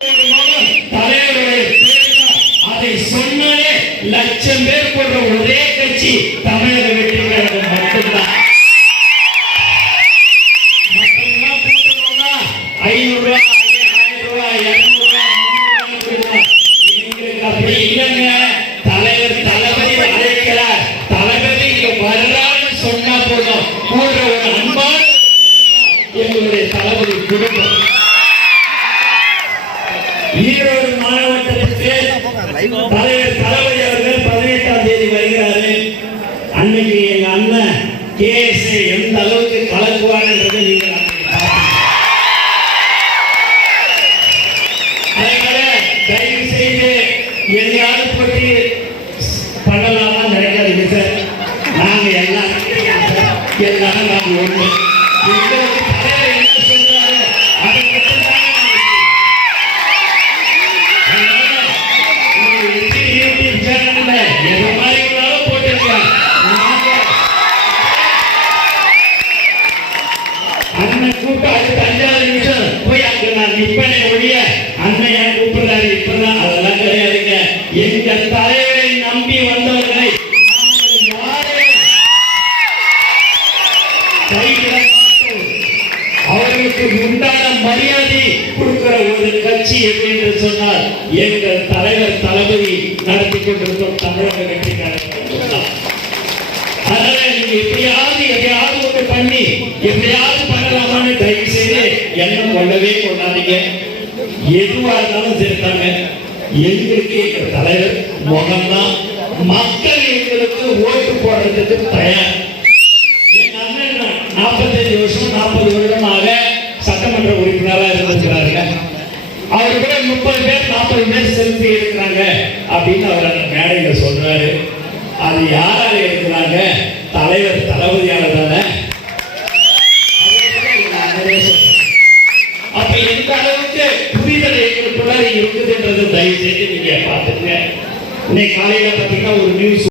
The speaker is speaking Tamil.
தலைவருடைய பேருதான். அதை சொன்னாலே லட்சம் பேர் போன்ற ஒரே கட்சி தமிழக வெற்றி கழகம் மட்டும்தான் ஐநூறு ரூபாய் ஆயிரம் ரூபாய் இருநூறு ரூபாய் முந்நூறு ரூபாய் எங்களுக்கு அப்படி இல்லைங்க தலைவர் தளபதி அழைக்கிறார் தளபதி இங்க சொன்னா போதும் கூட ஒரு அன்பான எங்களுடைய தளபதி குடும்பம் ஈரோடு மாவட்டத்திற்கு தலைவர் தளபதி அவர்கள் பதினெட்டாம் தேதி வருகிறாரு. அன்னைக்கு எங்க அண்ணன் கேஎஸ் எந்த அளவுக்கு கலக்குவார் என்றதை நீங்கள் அன்னைக்கு பார்ப்பீங்க. அதனால தயவு செய்து எங்கேயாவது பற்றி பண்ணலாமா? நினைக்காதீங்க சார். நாங்க எல்லாம் எல்லாரும் நாங்க ஒண்ணு அண்ணன் கூப்பிட்டு அடுத்த அஞ்சாவது நிமிஷம் போய் அங்க நான் நிப்பனே ஒழிய அண்ணன் ஏன் கூப்பிடுறாரு இப்பதான் அதெல்லாம் கிடையாதுங்க எங்க தலைவரை நம்பி வந்தவர்களை அவர்களுக்கு உண்டான மரியாதை கொடுக்கிற ஒரு கட்சி எது என்று சொன்னால் எங்கள் தலைவர் தளபதி நடத்தி கொண்டிருக்கும் தமிழக வெற்றி அதனால நீங்க எப்படியாவது எதையாவது ஒன்று பண்ணி எப்படியாவது பண்ணலாமான்னு தயவு செய்து எண்ணம் கொள்ளவே கொண்டாதீங்க எதுவா இருந்தாலும் சேர்த்தாங்க எங்களுக்கு எங்க தலைவர் முகம்தான். மக்கள் எங்களுக்கு ஓட்டு போடுறதுக்கு தயார். அண்ணன் நாற்பத்தஞ்சு வருஷம் நாற்பது வருடமாக சட்டமன்ற உறுப்பினராக இருந்திருக்கிறாருங்க. அவர் கூட முப்பது பேர் நாற்பது பேர் செல்ஃபி எடுக்கிறாங்க அப்படின்னு அவர் அந்த மேடையில் சொல்றாரு. அது யாரால எடுக்கிறாங்க? தலைவர் எங்களுக்குள்ள தயவு செய்து நீங்க பாத்துங்க இன்னைக்கு காலையில பாத்தீங்கன்னா ஒரு நியூஸ்